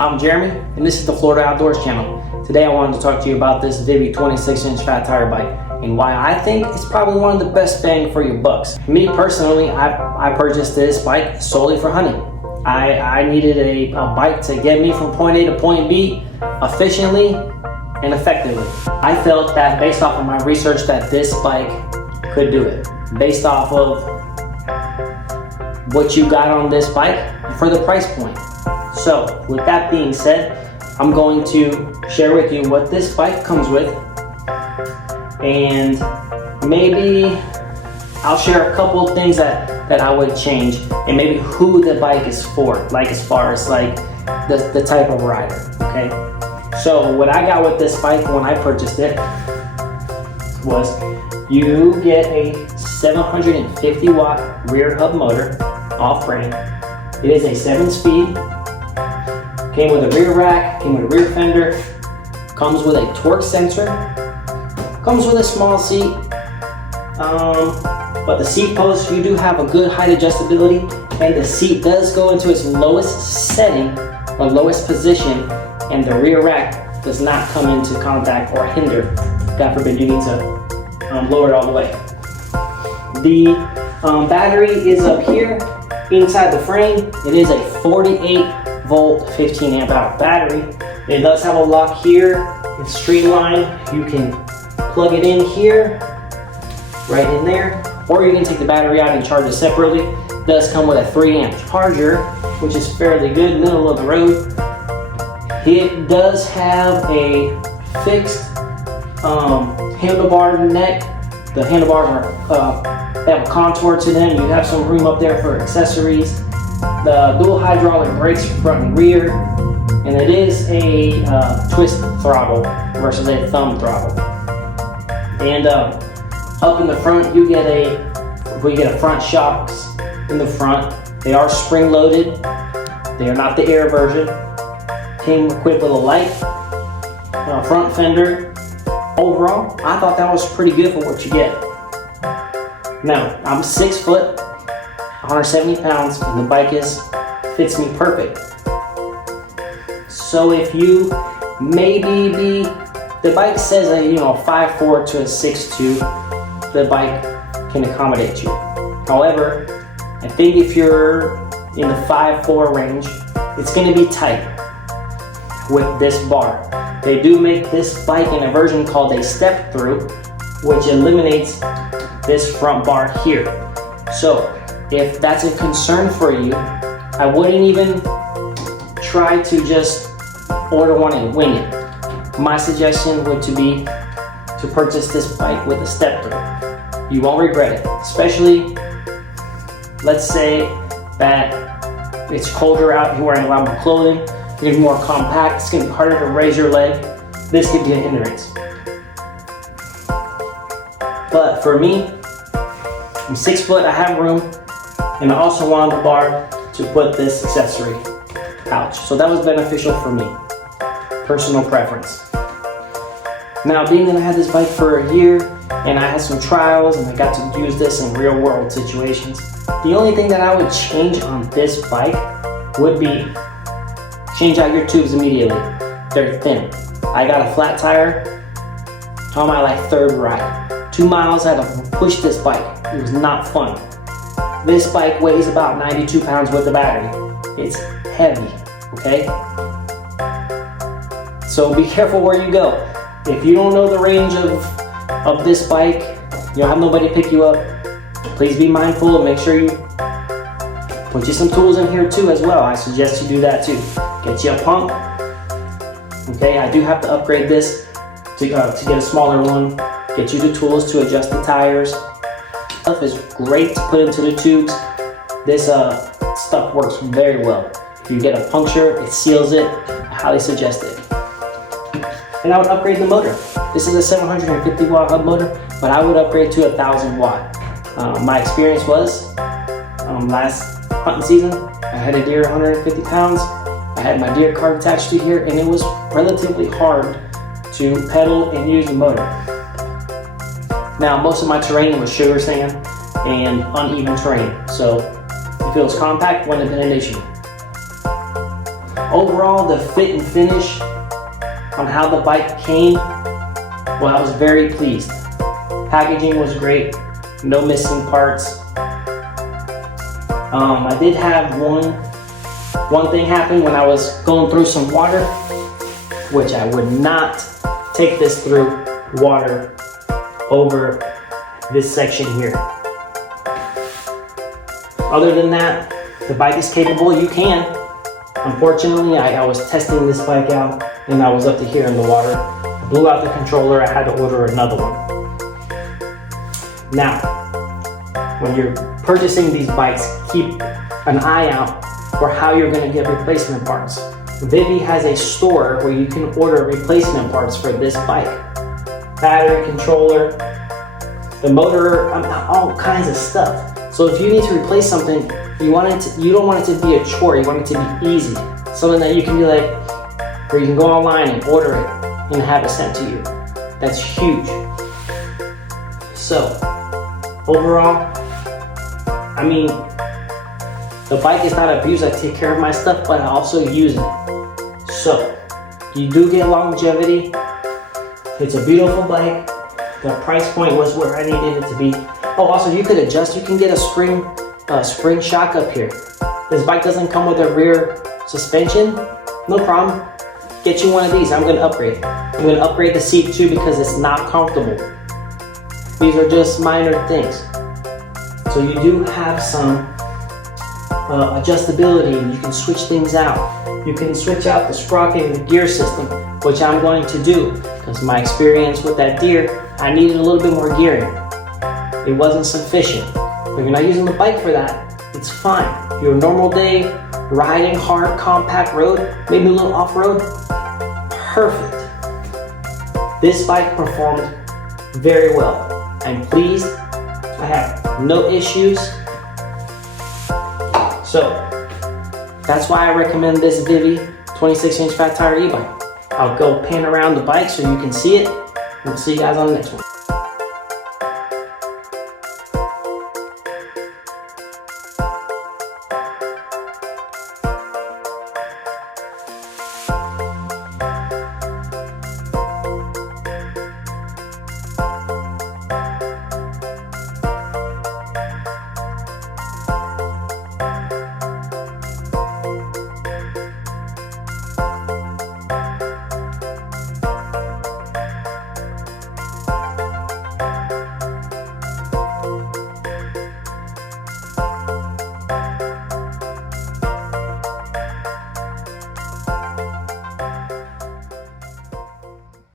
I'm Jeremy, and this is the Florida Outdoors channel. Today I wanted to talk to you about this Vivi 26-inch fat tire bike and why I think it's probably one of the best bang for your bucks. Me personally, I purchased this bike solely for hunting. I needed a bike to get me from point A to point B efficiently and effectively. I felt that based off of my research that this bike could do it. Based off of what you got on this bike for the price point. So with that being said, I'm going to share with you what this bike comes with, and maybe I'll share a couple of things that I would change, and maybe who the bike is for, like as far as like the type of rider, okay? So what I got with this bike when I purchased it was you get a 750 watt rear hub motor off frame. It is a 7-speed. Came with a rear rack, came with a rear fender, comes with a torque sensor, comes with a small seat, but the seat post, you do have a good height adjustability, and the seat does go into its lowest setting, or lowest position, and the rear rack does not come into contact or hinder. God forbid you need to lower it all the way. The battery is up here inside the frame. It is a 48 volt 15 amp hour battery. It does have a lock here. It's streamlined. You can plug it in here, right in there, or you can take the battery out and charge it separately. It does come with a 3 amp charger, which is fairly good, middle of the road. It does have a fixed handlebar neck. The handlebars are they have a contour to them. You have some room up there for accessories. The dual hydraulic brakes front and rear, and it is a twist throttle versus a thumb throttle. And up in the front, you get a front shocks in the front. They are spring loaded. They are not the air version. Came equipped with a light front fender. Overall, I thought that was pretty good for what you get. Now, I'm 6 foot, 170 pounds, and the bike fits me perfect. So if you maybe the bike says a 5'4" to a 6'2", the bike can accommodate you. However, I think if you're in the 5'4" range, it's going to be tight with this bar. They do make this bike in a version called a step through, which eliminates this front bar here. So if that's a concern for you, I wouldn't even try to just order one and wing it. My suggestion would be to purchase this bike with a step through. You won't regret it, especially let's say that it's colder out, you're wearing a lot more clothing, you're gonna be more compact, it's gonna be harder to raise your leg. This could be a hindrance. But for me, I'm 6 foot, I have room, and I also wanted the bar to put this accessory pouch. So that was beneficial for me. Personal preference. Now, being that I had this bike for a year, and I had some trials, and I got to use this in real world situations, the only thing that I would change on this bike would be change out your tubes immediately. They're thin. I got a flat tire on my third ride. 2 miles, I had to push this bike. It was not fun. This bike weighs about 92 pounds with the battery. It's heavy, okay? So be careful where you go. If you don't know the range of this bike, you don't have nobody to pick you up, please be mindful and make sure you put you some tools in here too as well. I suggest you do that too. Get you a pump. Okay, I do have to upgrade this to get a smaller one. Get you the tools to adjust the tires. Stuff is great to put into the tubes. This stuff works very well. If you get a puncture, it seals it. I highly suggest it. And I would upgrade the motor. This is a 750 watt hub motor, but I would upgrade to 1,000 watt. My experience was last hunting season, I had a deer 150 pounds. I had my deer card attached to here, and it was relatively hard to pedal and use the motor. Now, most of my terrain was sugar sand and uneven terrain, so if it was compact, wouldn't have been an issue. Overall, the fit and finish on how the bike came, well, I was very pleased. Packaging was great, no missing parts. I did have one thing happen when I was going through some water, which I would not take this through water over this section here. Other than that, the bike is capable, you can. Unfortunately, I was testing this bike out and I was up to here in the water. I blew out the controller, I had to order another one. Now, when you're purchasing these bikes, keep an eye out for how you're gonna get replacement parts. Vivi has a store where you can order replacement parts for this bike. Battery, controller, the motor, all kinds of stuff. So if you need to replace something, you don't want it to be a chore, you want it to be easy. Something that you can be like, where you can go online and order it and have it sent to you. That's huge. So, overall, I mean, the bike is not abused. I take care of my stuff, but I also use it. So, you do get longevity. It's a beautiful bike. The price point was where I needed it to be. Oh, also you could adjust. You can get a spring shock up here. This bike doesn't come with a rear suspension. No problem. Get you one of these. I'm gonna upgrade. I'm gonna upgrade the seat too because it's not comfortable. These are just minor things. So you do have some adjustability. You can switch things out. You can switch out the sprocket and the gear system, which I'm going to do because my experience with that deer, I needed a little bit more gearing. It wasn't sufficient. If you're not using the bike for that, it's fine. Your normal day, riding hard, compact road, maybe a little off-road, perfect. This bike performed very well. I'm pleased. I have no issues. So, that's why I recommend this Vivi 26-inch fat tire e-bike. I'll go pan around the bike so you can see it. We'll see you guys on the next one.